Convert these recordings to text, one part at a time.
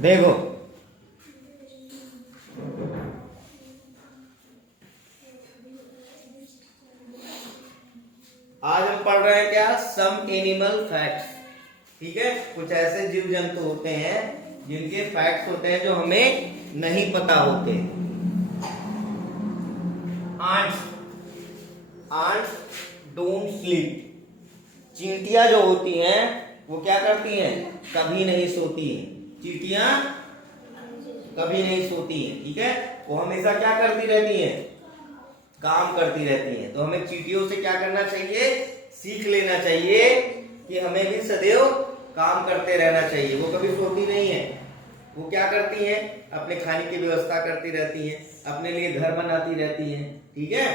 देखो आज हम पढ़ रहे हैं क्या, सम एनिमल फैक्ट्स। ठीक है, कुछ ऐसे जीव जंतु होते हैं जिनके फैक्ट्स होते हैं जो हमें नहीं पता होते। ants don't sleep. चींटियां जो होती हैं वो क्या करती हैं, कभी नहीं सोती हैं। चींटियां कभी नहीं सोती हैं। ठीक है, वो हमेशा क्या करती रहती हैं, काम करती रहती हैं। तो हमें चींटियों से क्या करना चाहिए, सीख लेना चाहिए कि हमें भी सदैव काम करते रहना चाहिए। वो कभी सोती नहीं है, वो क्या करती हैं, अपने खाने की व्यवस्था करती रहती हैं, अपने लिए घर बनाती रहती हैं। ठीक है,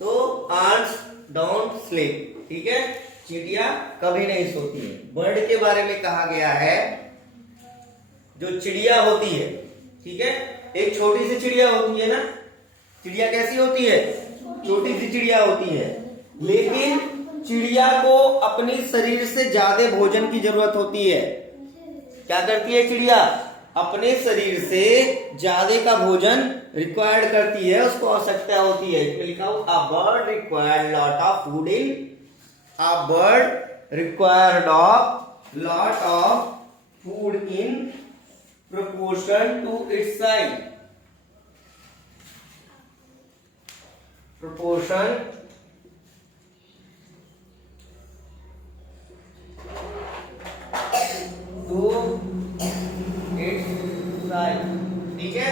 तो ants डोंट स्लीप। ठीक है, चींटियां कभी नहीं सोती हैं। बर्ड के बारे में कहा गया है, जो चिड़िया होती है, ठीक है, एक छोटी सी चिड़िया होती है ना। चिड़िया कैसी होती है, छोटी सी चिड़िया होती है, लेकिन चिड़िया को अपनी शरीर से ज्यादा भोजन की जरूरत होती है। क्या करती है चिड़िया, अपने शरीर से ज्यादा का भोजन रिक्वायर्ड करती है, उसको आवश्यकता होती है। इसमें लिखा हो a bird required lot of food in, a bird required of lot of food in proportion to its size. proportion to its size। ठीक है,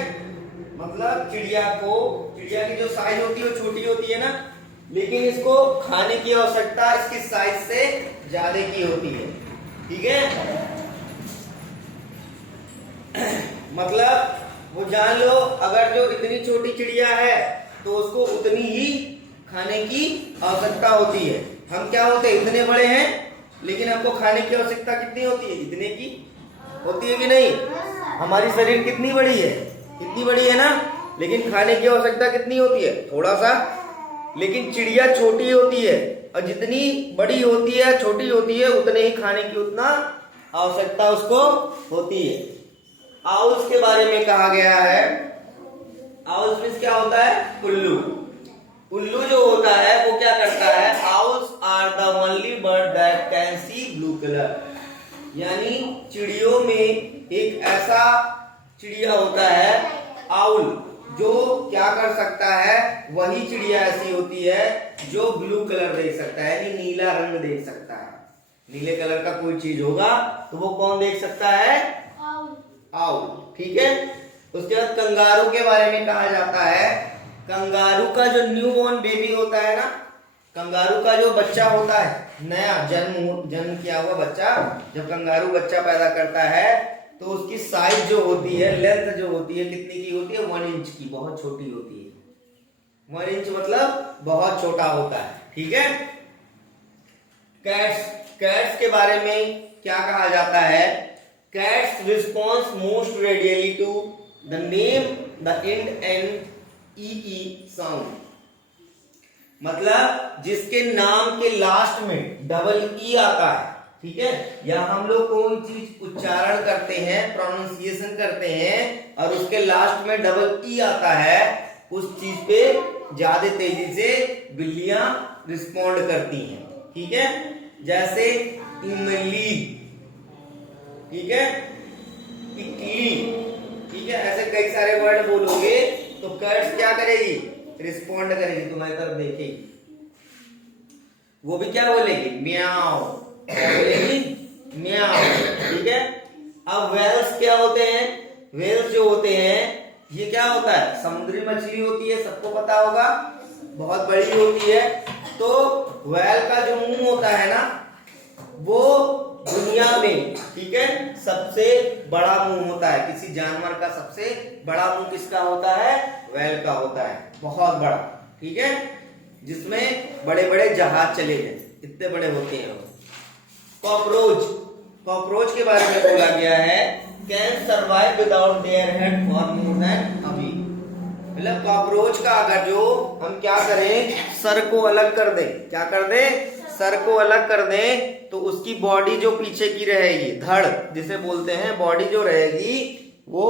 मतलब चिड़िया की जो साइज होती है वो छोटी होती है ना, लेकिन इसको खाने की आवश्यकता इसकी साइज से ज्यादा की होती है। ठीक है, मतलब वो जान लो, अगर जो इतनी छोटी चिड़िया है तो उसको उतनी ही खाने की आवश्यकता होती है। हम क्या होते हैं, इतने बड़े हैं, लेकिन हमको खाने की आवश्यकता कितनी होती है, इतने की होती है कि नहीं। हमारी शरीर कितनी बड़ी है, इतनी बड़ी है ना, लेकिन खाने की आवश्यकता कितनी होती है, थोड़ा सा। लेकिन चिड़िया छोटी होती है, और जितनी बड़ी होती है छोटी होती है उतने ही खाने की उतना आवश्यकता उसको होती है। आउल्स के बारे में कहा गया है, आउल्स मींस क्या होता है, उल्लू। उल्लू जो होता है वो क्या करता है, owls are the only bird that can see blue colour. यानी चिड़ियों में एक ऐसा चिड़िया होता है आउल, जो क्या कर सकता है, वही चिड़िया ऐसी होती है जो ब्लू कलर देख सकता है, यानी नीला रंग देख सकता है। नीले कलर का कोई चीज होगा तो वो कौन देख सकता है, आउल। ठीक है, उसके बाद कंगारू के बारे में कहा जाता है, कंगारू का जो न्यू बॉर्न बेबी होता है ना, कंगारू का जो बच्चा होता है, नया जन्म किया हुआ बच्चा, जब कंगारू बच्चा पैदा करता है तो उसकी साइज जो होती है, लेंथ जो होती है, कितनी की होती है, 1 इंच की, बहुत छोटी होती है। 1 इंच मतलब बहुत छोटा होता है। ठीक है, कैट्स के बारे में क्या कहा जाता है, cats response most readily to the name the end end E sound. मतलब जिसके नाम के लास्ट में डबल ई आता है, ठीक है, या हम लोग कोई चीज उच्चारण करते हैं, प्रोनाउंसिएशन करते हैं, और उसके लास्ट में डबल ई आता है, उस चीज पे ज्यादा तेजी से बिल्लियां रिस्पॉन्ड करती हैं। ठीक है, जैसे इमली, ठीक है, इटली, ठीक है, ऐसे कई सारे वर्ड बोलोगे तो कैट्स क्या करेगी, रिस्पॉन्ड करेगी, तुम्हारी तरफ देखेगी, वो भी क्या बोलेगी, म्याओ, क्या बोलेगी, म्याओ। ठीक है, अब वेल्स क्या होते हैं, वेल्स जो होते हैं ये क्या होता है, समुद्री मछली होती है, सबको पता होगा, बहुत बड़ी होती है। तो वेल का जो मुंह होता है ना, वो दुनिया में, ठीक है, सबसे बड़ा मुंह होता है। किसी जानवर का सबसे बड़ा मुंह किसका होता है, वेल का होता है, बहुत बड़ा। ठीक है, जिसमें बड़े बड़े जहाज चले गए, इतने बड़े होते हैं वो। कॉकरोच के बारे में बोला गया है, can survive without their head for more than a week. मतलब कॉकरोच का अगर जो हम क्या करें, सर को अलग कर दें, क्या कर दें, सर को अलग कर दें तो उसकी बॉडी जो पीछे की रहेगी, धड़ जिसे बोलते हैं, बॉडी जो रहेगी वो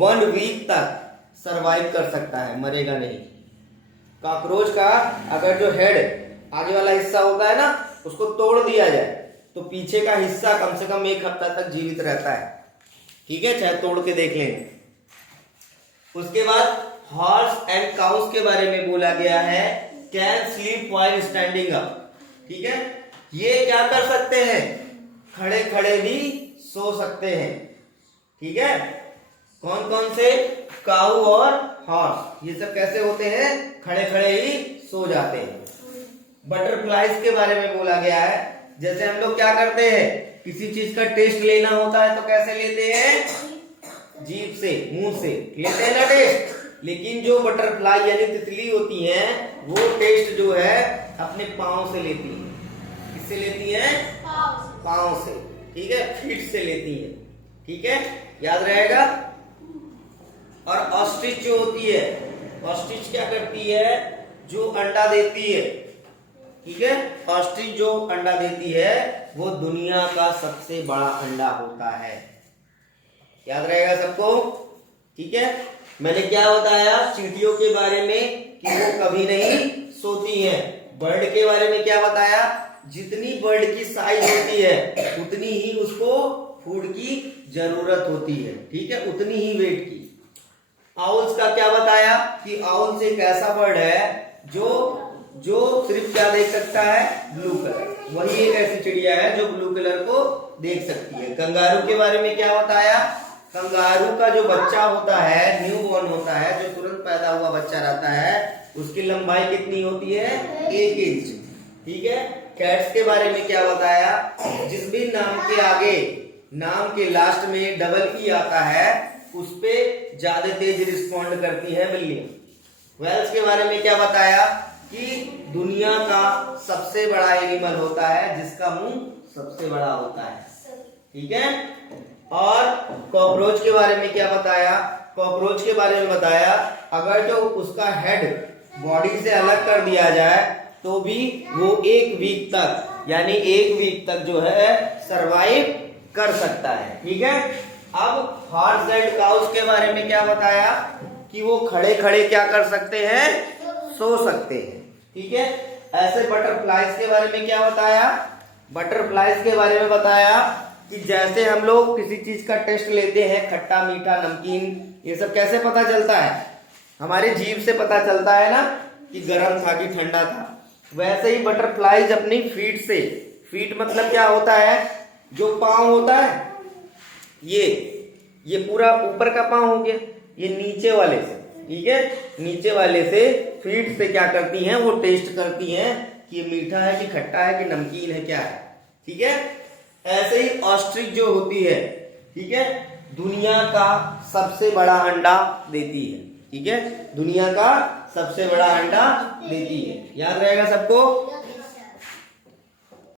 1 वीक तक सरवाइव कर सकता है, मरेगा नहीं। कॉकरोच का अगर जो हेड आगे वाला हिस्सा होता है ना, उसको तोड़ दिया जाए तो पीछे का हिस्सा कम से कम 1 हफ्ता तक जीवित रहता है। ठीक है, चाहे तोड़ के देख लेंगे। उसके बाद हॉर्स एंड काउस के बारे में बोला गया है, can sleep while standing up. ठीक है, ये क्या कर सकते हैं, खड़े खड़े भी सो सकते हैं। ठीक है, कौन कौन से, काऊ और हॉर्स, ये सब कैसे होते हैं, खड़े खड़े ही सो जाते हैं। बटरफ्लाइज के बारे में बोला गया है, जैसे हम लोग क्या करते हैं, किसी चीज का टेस्ट लेना होता है तो कैसे लेते हैं, जीभ से, मुंह से लेते हैं ना टेस्ट। लेकिन जो बटरफ्लाई यानी तितली होती हैं, वो टेस्ट जो है अपने पांव से लेती है। किससे लेती हैं, पांव से। ठीक है, फीट से लेती है। ठीक है, याद रहेगा। और ऑस्ट्रिच जो होती है, ऑस्ट्रिच क्या करती है, जो अंडा देती है। ठीक है, ऑस्ट्रिच जो अंडा देती है वो दुनिया का सबसे बड़ा अंडा होता है। याद रहेगा सबको। ठीक है, मैंने क्या बताया चींटियों के बारे में कि वो कभी नहीं सोती हैं। बर्ड के बारे में क्या बताया, जितनी बर्ड की साइज होती है उतनी ही उसको फूड की जरूरत होती है। ठीक है, उतनी ही वेट की। आउल्स का क्या बताया कि आउल्स एक ऐसा बर्ड है जो सिर्फ क्या देख सकता है, ब्लू कलर। वही एक ऐसी चिड़िया है जो ब्लू कलर को देख सकती है। कंगारू के बारे में क्या बताया, कंगारू का जो बच्चा होता है, न्यू बॉर्न होता है, जो तुरंत पैदा हुआ बच्चा रहता है, उसकी लंबाई कितनी होती है, 1 इंच। ठीक है, कैट्स के बारे में क्या बताया, जिस भी नाम के आगे, नाम के लास्ट में डबल ई आता है, उस पे ज्यादा तेज रिस्पॉन्ड करती है बिल्लियां। व्हेल्स के बारे में क्या बताया कि दुनिया का सबसे बड़ा एनिमल होता है जिसका मुंह सबसे बड़ा होता है। ठीक है, और कॉकरोच के बारे में क्या बताया, कॉकरोच के बारे में बताया अगर जो उसका हेड बॉडी से अलग कर दिया जाए तो भी वो 1 वीक तक, यानी 1 वीक तक जो है सरवाइव कर सकता है। ठीक है, अब हॉर्स एंड काउस के बारे में क्या बताया कि वो खड़े खड़े क्या कर सकते हैं, सो सकते हैं। ठीक है, ऐसे बटरफ्लाइज के बारे में क्या बताया, बटरफ्लाइज के बारे में बताया कि जैसे हम लोग किसी चीज का टेस्ट लेते हैं, खट्टा मीठा नमकीन, ये सब कैसे पता चलता है, हमारे जीभ से पता चलता है ना कि गर्म था कि ठंडा था। वैसे ही बटरफ्लाइज अपनी फीट से, फीट मतलब क्या होता है, जो पांव होता है, ये पूरा ऊपर का पांव हो गया, ये नीचे वाले से, ठीक है, नीचे वाले से फीट से क्या करती हैं, वो टेस्ट करती हैं कि ये मीठा है कि खट्टा है कि नमकीन है, क्या है। ठीक है, ऐसे ही ऑस्ट्रिच जो होती है, ठीक है, दुनिया का सबसे बड़ा अंडा देती है। ठीक है, दुनिया का सबसे बड़ा अंडा देती है। याद रहेगा सबको।